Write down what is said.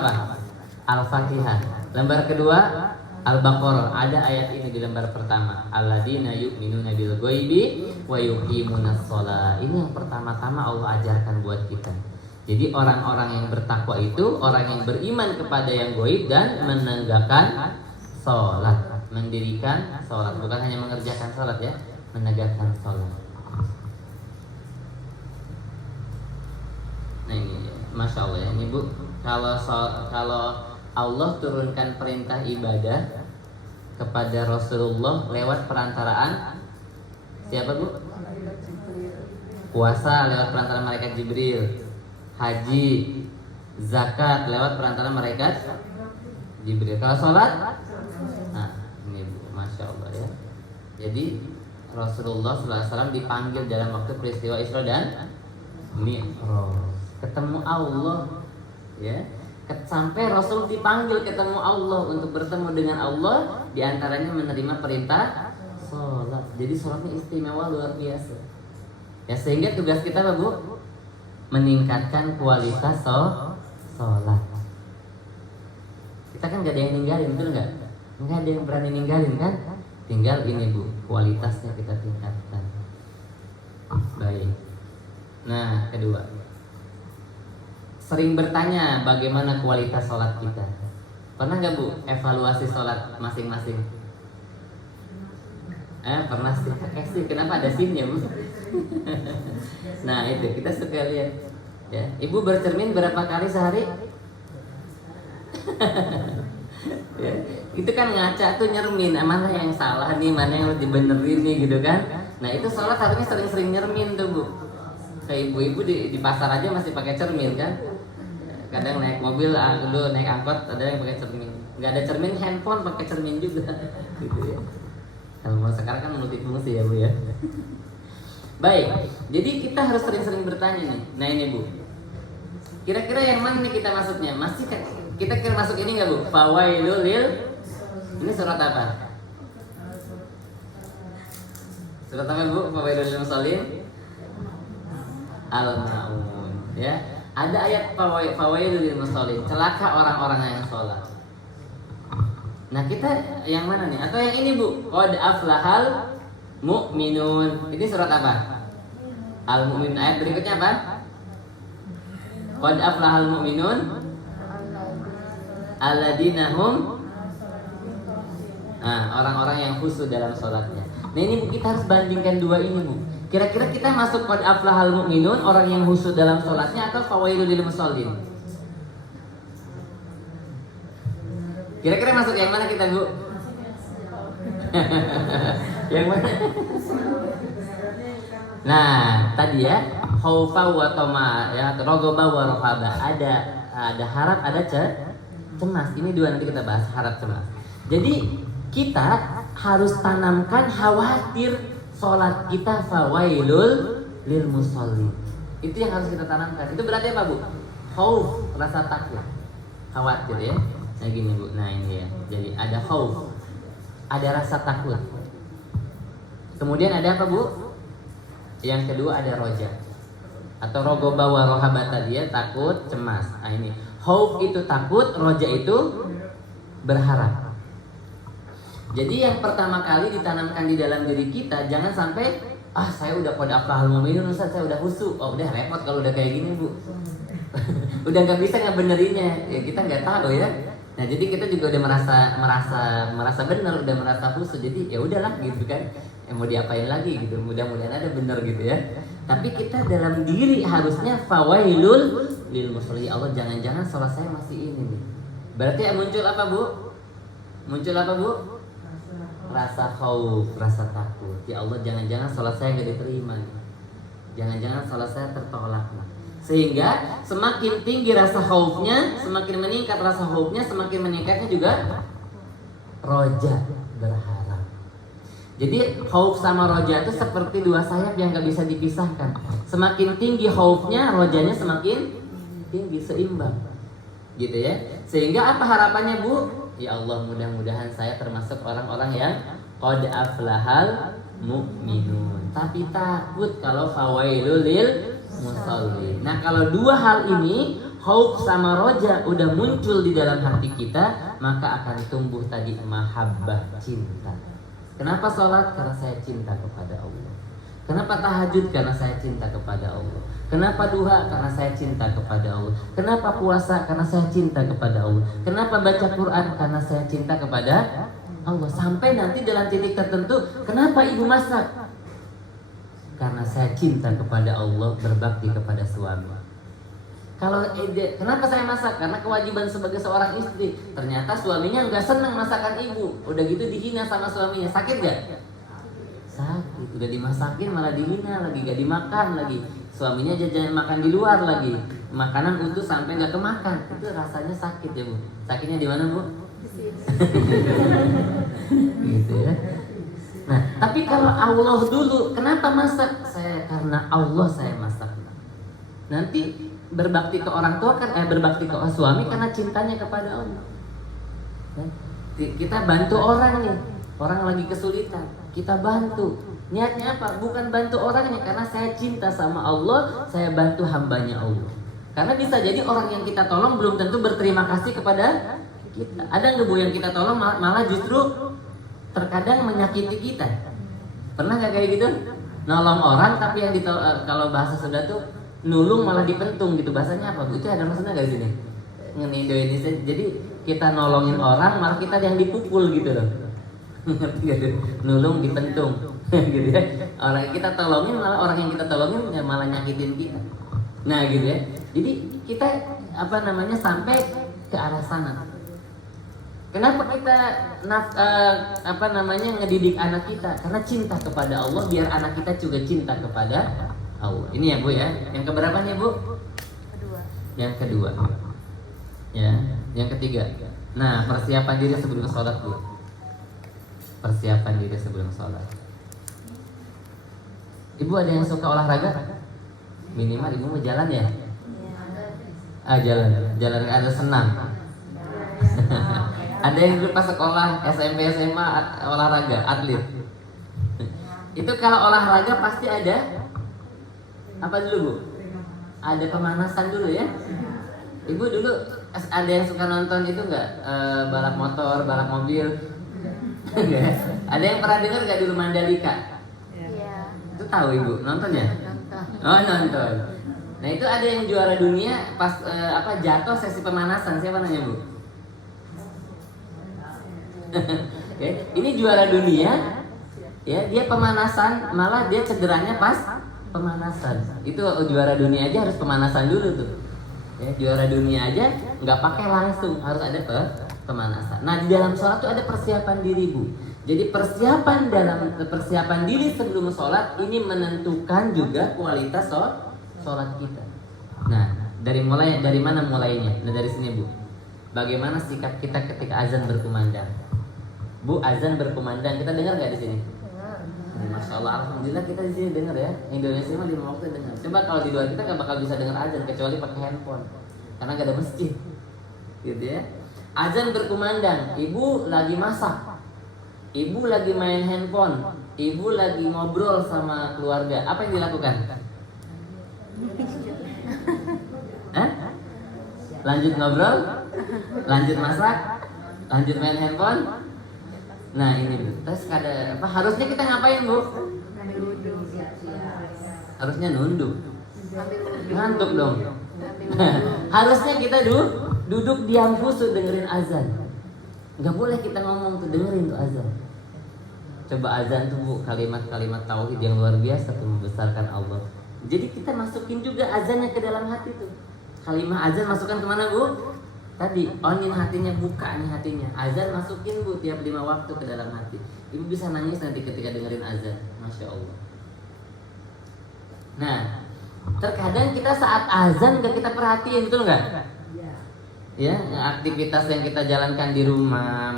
apa? Al-Fatihah. Lembar kedua Al-Baqarah. Ada ayat ini di lembar pertama. Alladzina yu'minuna bil ghaibi wa yuqimunas shalah. Ini yang pertama-tama Allah ajarkan buat kita. Jadi orang-orang yang bertakwa itu orang yang beriman kepada yang gaib dan menegakkan sholat, mendirikan sholat, bukan hanya mengerjakan sholat ya, menegakkan sholat. Nah ini, masya Allah ya, ini bu, kalau Allah turunkan perintah ibadah kepada Rasulullah lewat perantaraan siapa bu? Puasa lewat perantaraan malaikat Jibril. Haji, zakat lewat perantara malaikat Jibril. Kalau sholat, nah ini bu, masya Allah ya. Jadi Rasulullah SAW dipanggil dalam waktu peristiwa Isra dan Mi'raj, ketemu Allah, ya. Sampai Rasul dipanggil ketemu Allah untuk bertemu dengan Allah, diantaranya menerima perintah sholat. Jadi sholatnya istimewa luar biasa. Ya sehingga tugas kita apa bu? Meningkatkan kualitas sholat. Kita kan gak ada yang ninggalin, betul nggak? Nggak ada yang berani ninggalin kan? Tinggal ini bu, kualitasnya kita tingkatkan. Baik. Nah kedua, sering bertanya bagaimana kualitas sholat kita. Pernah nggak bu evaluasi sholat masing-masing? Pernah sih. Kenapa ada SIM-nya bu? Nah itu kita suka lihat ya. Ibu bercermin berapa kali sehari? Ya, itu kan ngaca tuh nyermin, mana yang salah nih, mana yang harus dibenerin nih gitu kan. Nah itu sholat harusnya sering-sering nyermin tuh bu. Kayak ibu-ibu di pasar aja masih pakai cermin kan. Kadang naik mobil, dulu naik angkot ada yang pakai cermin. Nggak ada cermin, handphone pakai cermin juga gitu ya. Kalau sekarang kan multifungsi ya bu ya. Baik, jadi kita harus sering-sering bertanya nih. Nah ini bu, kira-kira yang mana nih kita masuknya? Masih kita kira masuk ini nggak bu? Fawailul lil, ini surat apa? Surat apa bu? Fawailul lil musallin, Al-Maun. Ya, ada ayat fawailul lil musallin, celaka orang-orang yang sholat. Nah kita yang mana nih? Atau yang ini bu? Qad aflahal mu'minun. Ini surat apa? Al-Mu'min. Ayat berikutnya apa? Qad aflahal mu'minun alladzina hum, orang-orang yang khusyuk dalam sholatnya. Nah ini bu, kita harus bandingkan dua ini bu. Kira-kira kita masuk qad aflahal mu'minun, orang yang khusyuk dalam sholatnya, atau fawailul lil musallin? Kira-kira masuk yang mana kita bu? Yang mana? Nah tadi ya, khaufa wa tama ya, ragaba wa rahaba. Ada harap, ada cemas. Ini dua, nanti kita bahas harap cemas. Jadi kita harus tanamkan khawatir sholat kita fawailul lil musallin. Itu yang harus kita tanamkan. Itu berarti apa bu? Khauf, rasa takut, khawatir ya. Nah gini bu, nah ini ya. Jadi ada khauf, ada rasa takut. Kemudian ada apa bu? Yang kedua ada roja atau rogoba wa rohaba, tadi ya, takut, cemas. Nah ini khauf itu takut, roja itu berharap. Jadi yang pertama kali ditanamkan di dalam diri kita, jangan sampai saya udah qad aflahal mu'minun, Ustaz, saya udah khusyuk. Oh udah repot kalau udah kayak gini bu. Udah nggak bisa ngebernerinnya, ya kita nggak tahu ya. Nah jadi kita juga udah merasa benar, udah merasa khusyuk. Jadi ya udahlah gitu kan. Mau diapain lagi gitu. Mudah-mudahan ada benar gitu ya. Tapi kita dalam diri harusnya fawailul lil musallin. Allah, jangan-jangan sholat saya masih ini nih. Berarti muncul apa bu? Muncul apa bu? Rasa khauf, rasa takut. Ya Allah, jangan-jangan sholat saya nggak diterima nih. Jangan-jangan sholat saya tertolak nih. Sehingga semakin tinggi rasa khaufnya, semakin meningkat rasa khaufnya, semakin meningkatnya juga roja, berharap. Jadi khauf sama roja itu seperti dua sayap yang gak bisa dipisahkan. Semakin tinggi khaufnya, rojanya semakin tinggi, seimbang. Gitu ya. Sehingga apa harapannya bu? Ya Allah, mudah-mudahan saya termasuk orang-orang yang qad aflahal mu'minun. Tapi takut kalau fawailul lil musallin. Nah kalau dua hal ini, khauf sama roja udah muncul di dalam hati kita, maka akan tumbuh tadi mahabbah, cinta. Kenapa sholat? Karena saya cinta kepada Allah. Kenapa tahajud? Karena saya cinta kepada Allah. Kenapa duha? Karena saya cinta kepada Allah. Kenapa puasa? Karena saya cinta kepada Allah. Kenapa baca Quran? Karena saya cinta kepada Allah. Sampai nanti dalam titik tertentu, kenapa ibu masak? Karena saya cinta kepada Allah, berbakti kepada suami. Kalau kenapa saya masak? Karena kewajiban sebagai seorang istri. Ternyata suaminya nggak senang masakan ibu. Udah gitu dihina sama suaminya. Sakit gak? Sakit. Udah dimasakin malah dihina lagi, gak dimakan lagi. Suaminya jajan makan di luar lagi. Makanan utuh sampai nggak kemakan. Itu rasanya sakit ya bu. Sakitnya di mana bu? Gitu ya. Nah, tapi kalau Allah dulu, kenapa masak? Karena Allah saya masak. Nanti berbakti ke orang tua kan, berbakti ke suami karena cintanya kepada Allah. Kita bantu orang nih, orang lagi kesulitan, kita bantu. Niatnya apa? Bukan bantu orangnya, karena saya cinta sama Allah, saya bantu hambanya Allah. Karena bisa jadi orang yang kita tolong belum tentu berterima kasih kepada kita. Ada nggak bu yang kita tolong malah justru terkadang menyakiti kita? Pernah nggak kayak gitu? Nolong orang tapi yang kalau bahasa Sunda tuh nulung malah dipentung gitu. Bahasanya apa bu? Itu ada maksudnya nggak sini? Indonesia. Jadi kita nolongin orang malah kita yang dipukul gitu loh. Ngerti gak? Nulung dipentung gitu ya. Orang kita tolongin malah orang yang kita tolongin ya malah nyakitin kita. Nah gitu ya. Jadi kita sampai ke arah sana. Kenapa kita ngedidik anak kita? Karena cinta kepada Allah, biar anak kita juga cinta kepada Allah. Ini ya bu ya. Yang keberapa nih bu? Kedua. Yang kedua. Ya. Yang ketiga. Nah, persiapan diri sebelum sholat bu. Persiapan diri sebelum sholat. Ibu ada yang suka olahraga? Minimal ibu mau jalan ya? Jalan ada senam. Ada yang dulu pas sekolah SMP SMA olahraga atlet. Itu kalau olahraga pasti ada apa dulu bu? Ada pemanasan dulu ya. Ibu dulu ada yang suka nonton itu nggak? Balap motor, balap mobil. Ada yang pernah dengar nggak dulu Mandalika? Iya. Itu tahu ibu nontonnya? Nonton. Oh nonton. Nah itu ada yang juara dunia pas jatuh sesi pemanasan. Siapa nanya bu? Okay. Ini juara dunia, ya dia pemanasan, malah dia cederanya pas pemanasan. Itu juara dunia aja harus pemanasan dulu tuh. Ya, juara dunia aja nggak pakai langsung, harus ada pemanasan. Nah di dalam sholat tuh ada persiapan diri bu. Jadi persiapan diri sebelum sholat ini menentukan juga kualitas sholat kita. Nah dari mana mulainya? Nah dari sini bu. Bagaimana sikap kita ketika azan berkumandang? Bu, azan berkumandang, kita dengar nggak di sini? Masya Allah, alhamdulillah kita di sini dengar ya. Indonesia mah 5 waktu dengar. Coba kalau di luar kita nggak bakal bisa dengar azan kecuali pakai handphone, karena nggak ada masjid, gitu ya. Azan berkumandang, ibu lagi masak, ibu lagi main handphone, ibu lagi ngobrol sama keluarga. Apa yang dilakukan? Lanjut ngobrol, lanjut masak, lanjut main handphone. Nah ini bu, terus harusnya kita ngapain bu? Harusnya nunduk. Ngantuk dong. Harusnya kita duduk diam khusyuk dengerin azan. Nggak boleh kita ngomong tuh, dengerin tuh azan. Coba azan tuh bu, kalimat-kalimat tauhid yang luar biasa tuh, membesarkan Allah. Jadi kita masukin juga azannya ke dalam hati tuh. Kalimat azan masukkan kemana bu? Tadi onin hatinya, buka nih hatinya. Azan masukin bu tiap 5 waktu ke dalam hati. Ibu bisa nangis nanti ketika dengerin azan. Masya Allah. Nah, terkadang kita saat azan gak kita perhatiin, betul nggak? Ya, aktivitas yang kita jalankan di rumah.